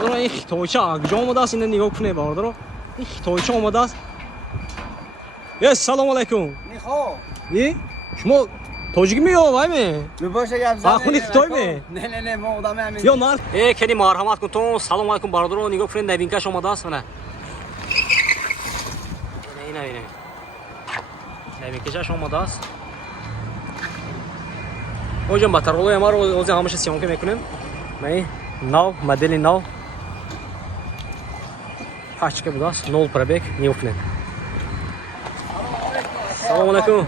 باردارو این خیتایچه کجا اومده است؟ این نگاه کنه باردارو این خیتایچه اومده است. سلام علیکم. میخوام شما تاجیکی میای می؟ میباشه گپ زدن. خودی خیتای می؟ نه ما آدم همین. یا مرد کدی مرحمت کن تو. سلام علیکم باردارو نگاه کنین نوینکش اومده است نه. این نوینکش اومده است. اوجم باترولوی ما رو اوزی همش سیمون که میکنیم. می نو مدل نو پاچکه بود است 0 پربک نیوفنه. سلام علیکم.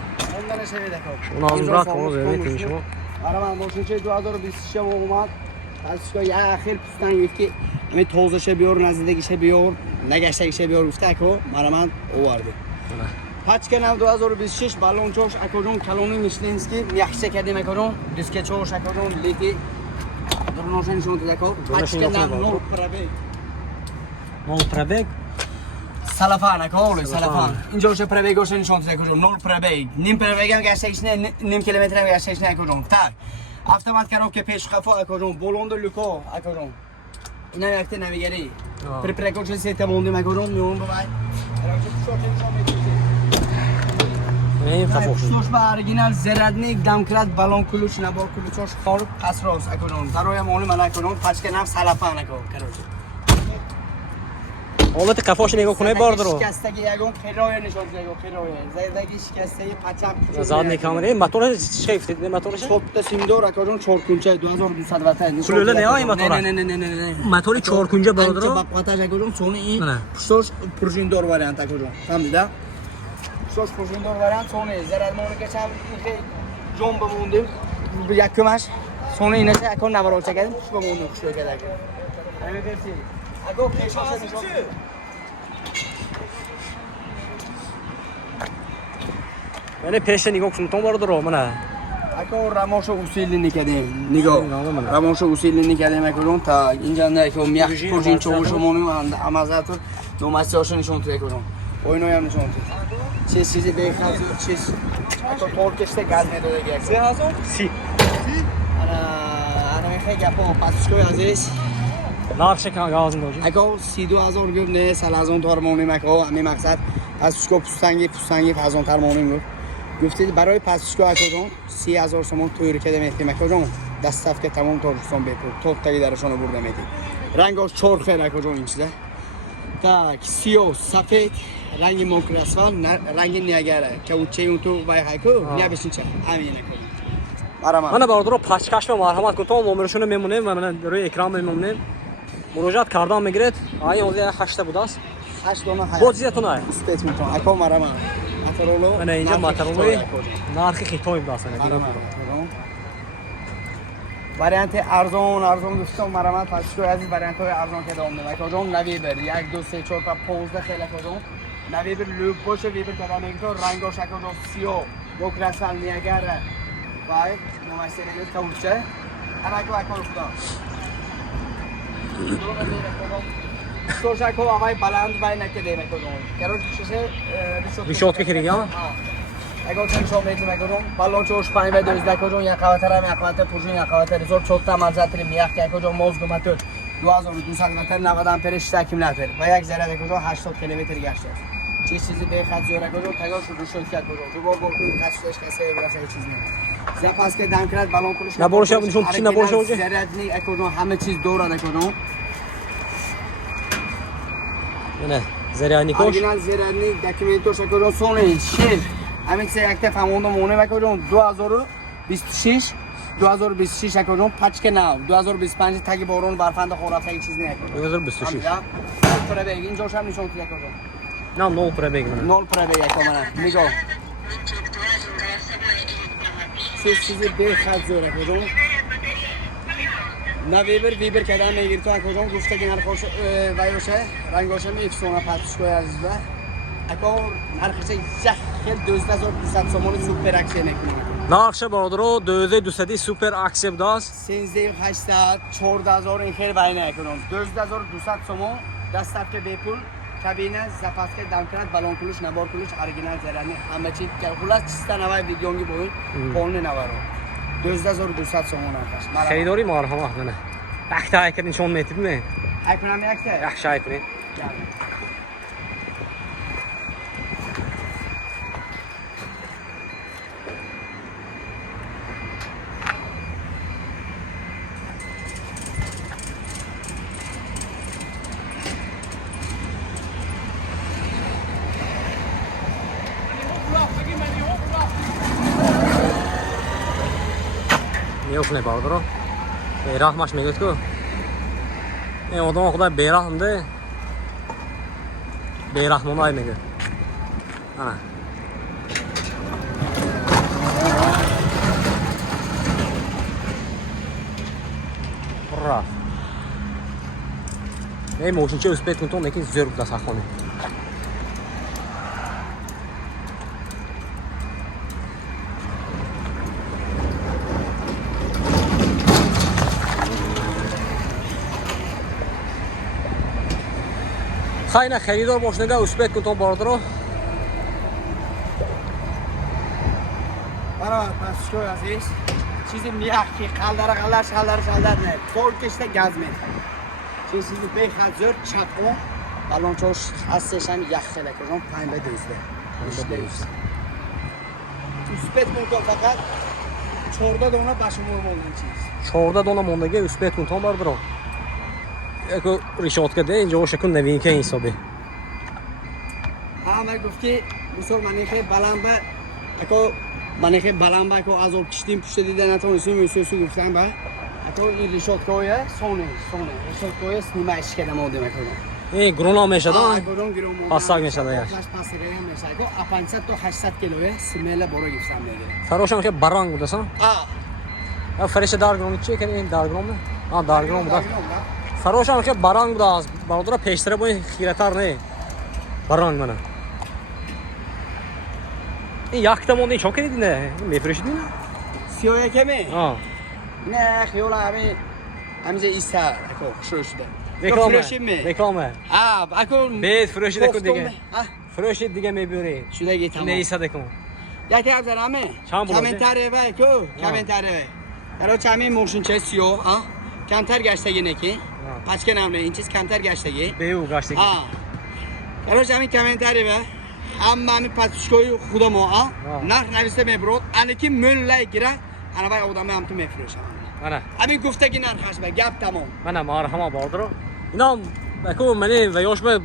شما از برات کنم زمین شما. آره من ماشین 2023 اومد. پس یا اخیر پستان گفتی همین توزشه بیار نزدیکشه بیار نگشتگشه بیار گفته کو من آورده. پاچکه نو 2026 بالون چوش اکورون کلونی میشلینسکی میخشه کردیم اکورون دیسک چوش اکورون لیتی درنوشنشون تو دکو پاچکه نو 0 پربک 0 پربک سلفان اکول سلفان اینجا چه پربگوش نشون داده کجا 0 پربگ نیم پربگ هم گشتش نه نیم کیلومتر هم گشتش نه کجا تر автомат коробка пешқафо акожон болондо люко акожон ина якте навигери припрекоче сете монди акожон мион бай Штош ба оригинал зарядник дамкрат балон кулуч набор кулучош хоруб қасрос акожон дароя моли мана акожон пачка нам салафан акожон короче حالت قفاش نگاه کنه باردارو شکستگی یگون خیرای نشون دیگه خیرای زدگی شکستگی پچم زاد میکامره موتور شیفت موتورش صوت سیمدور اکارون 4 کنچه 2200 وات کلوله نه ای موتور نه موتور 4 کنچه باردارو با قطعش اکارون سونی این پشتش پروژیندور واریانت اکارون فهمیده پشتش پروژیندور واریانت سونی زرد مونه که چم خیلی جون بموندیم یک کمش سونی اینه چه اکارون نوارال چکردیم پشت بموندیم پشت کرده همین برسی اگه پیشاش نشون یعنی پیش نگاه کنم تو باردارو منه اکو راموش اصیلی نکردیم نگاه راموش اصیلی نکردیم اکرون تا اینجا نه که میخ پروژین چوشمونی امازات دوماسیاش نشون تو اکرون oyunu هم نشون تو چیزی بخاطر چیز اکو تورکشته گاز میداده گه سی هزار سی انا میخوام گپو پاسکوی ازش نقشه که گاز میداده اکو 32000 گفت نه سالازون تارمونی مکو همین مقصد پاسکو پوستنگی فازون تارمونی گفت گفتید برای پاسکو اکودون 30000 سوم توی رکده میتیم اکودون دستاف که تمام تورشون بیپور توپ تایی درشون برده میتیم رنگش چرخه اکودون این چیزه تا سیاه سفید رنگ موکراسوال رنگ نیاگره که اوچه اون تو وای هایکو نیابشین چه همین اکودون من باردارو پاچکش و مرحمت کن تو نمرشون میمونه و من روی اکرام میمونه مراجعت کردم میگیرد آیا اون 8 بود است 8 دونه های بازیتون های استیت میتون اکو مرحمت ماترولو من اینجا ماترولوی نرخ خیتای داشتن واریانت ارزون دوستان مرحمت پاسکو عزیز واریانت های ارزون که دام نمیکنه کدوم نویبر 1 2 3 4 5 15 خیلی کدوم نویبر لوب باشه ویبر کدام میگه رنگش کدوم سیاه بوکراسال نیاگر وای نمایشه نگید کاوچه انا کو اکو خدا سوشا کو آوای بالانس وای نکده میکنم کرو چیزه ریشوت که کردیم اگه چند شما میتونید بگم بالون چوش پایین و دوزده کجون یک خاطر هم یک خاطر پروژه یک خاطر ریزور چوتا مالزاتری میخ که کجون موز دوماتور 2200 متر 90 آمپرش تکیم نفر و یک ذره کجون 80 کیلومتر گشته چیزی به خط زوره کجون تگار شروع شد کرد کجون رو بگو کسش کسی برسه چیز نیست زپاس که دانکرات بالون کلش نباشه نشون چی نباشه اونجا ذره نی کجون همه چیز دور داره کجون نه ذره نیکوش اورجینال ذره نی داکیومنتوش کجون سونی شیر همین سه یک فهموندم مونه وکردم 2026 کردم پاچک ناو 2025 تاگی بارون برفند خرافه این چیز نکردم 2026 پره بگی اینجا هم نشون تو کردم نه 0 پره بگی من 0 پره بگی کاملا نگاه چیزی به خاطر زوره کردم نه ویبر کردم میگیر تو کردم گفته که نرخش وایوشه رنگش هم افسونه پاسکو عزیز اکو نرخش خیلی 12200 سومون سوپر اکسیه میکنه نقشه باردارو 2200 سوپر اکسیه داست 13800 14000 این خیلی بای نکنم 12200 سومون دستاف که بپول کابینه زپاسکه دانکرات بالون کلوش نبار کلوش اورجینال زرانی همه چی که خلاص چیستا نوای ویدیونگی بوین پون نوارو 12200 سومون آتش خیلی داری مرحمت نه وقت های که نشون میتید نه ای کنم یک تا yaxshi ay kuning. میفونه باردارو رحمش میگه تو این آدم خدا بیرحمه بیرحمانه میگه نه رفت این موشنچه اسپیت کنتون یکی زور بوده سخونه خیلی خریدار ماشینگاه اسپیت کنتون باردارو برای پس شو عزیز چیزی میخ که قلدر نه طول کشته گاز میخواد چیزی بخواد زور چپون الان چوش هستشن یخ خیلی کجان پنج به دوزده اسپیت کنتون فقط 14 دونه باشمور موندن چیز 14 دونه موندگی اسپیت کنتون باردارو اکو ریشات ده اینجا شکل نوینکه حسابه همه گفتی مثلا منیخه بلند به اکو منیخه بلند به اکو از اون کشتیم پشت دیده نتون سو گفتم به اکو این ریشات کویه سونه ریشات کویه سنیمه اشک کردم آده میکنم این گرونا میشه دا گرون پاساگ میشه دا یاش پاس ریم میشه اکو 500 تا 800 کیلوه سمیله برو گفتم میگیره فروشم که برانگ بوده سن فرش دارگرام چی کنی این دارگرام ها دارگرام بوده فروشم که برانگ بوده از برادر پیشتره با این خیرتر نه برانگ منه این یک تمون این چوکری دینه میفروشید نه 31 می ها نه خیال همینجا ایستا اکو شروع شده رکلامه اکو بید فروشید اکو دیگه فروشید دیگه میبری شده گی تمام نیسته دکن یکی هم زنمه کمنتره و اکو کمنتره برای چمی موشن چه سیو کمتر گشتگی نکی پس که نمونه این چیز کمتر گشتگی بیو گشتگی برای چمی کمنتره و همه پسشکوی خدا ما نخ نویسته میبرود انکی مله گیره انا باید آدمه هم تو میفروشم منه همین گفته که نرخش به گپ تمام منه مرحمه باردارو اینا اکو منی و یاش به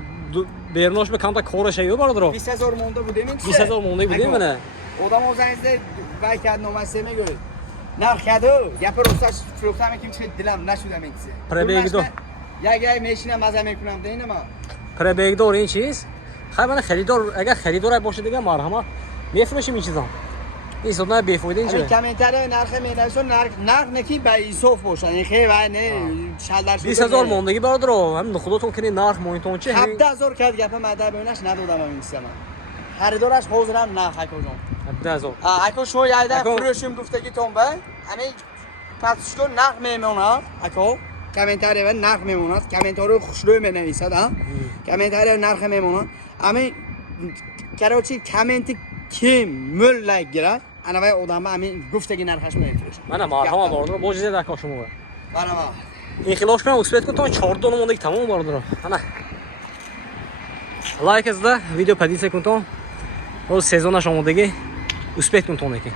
بیرناش به کمتر کارش ایو باردارو 20000 مونده بودیم این 20000 مونده بودیم منه آدم اوزنزده وای کرد نومسته میگوید نرخ کدو گپ روستاش فروختم یکیم چه دلم نشودم این چیزه پربیگدو یک میشینم مزه میکنم ده اینما پربیگدور این چیز خیلی من خریدار اگر خریدار باشه دیگه مرحمه میفروشیم این چیزا این صدنا بیفایده اینجوری کمتر نرخ میدهشون نرخ نکی به ایسوف باشن این خیلی وای نه شال در 20000 موندگی برادر هم خودتون کنی نرخ مونیتون چه 17000 کرد گپ مده ببینش ندادم این سیما خریدارش حاضرم نرخ کجا 10000 اکو شو یاده فروشیم گفته کی تون به همین پسشکو نرخ میمونه اکو کامنتاری و نرخ میمونه کامنتارو خوشلو مینویسد کامنتاری نرخ میمونه همین کراچی کامنت kim مل گیرد انا وای آدم همین گفته که نرخش میفروشه من مرحبا باردار با جزء دکا شما برام این خلاص کنم اسپیت کنم 14 موندگی تمام باردار انا لایک از ده ویدیو پدید کنم او سزونش آمادگی اسپیت کنم که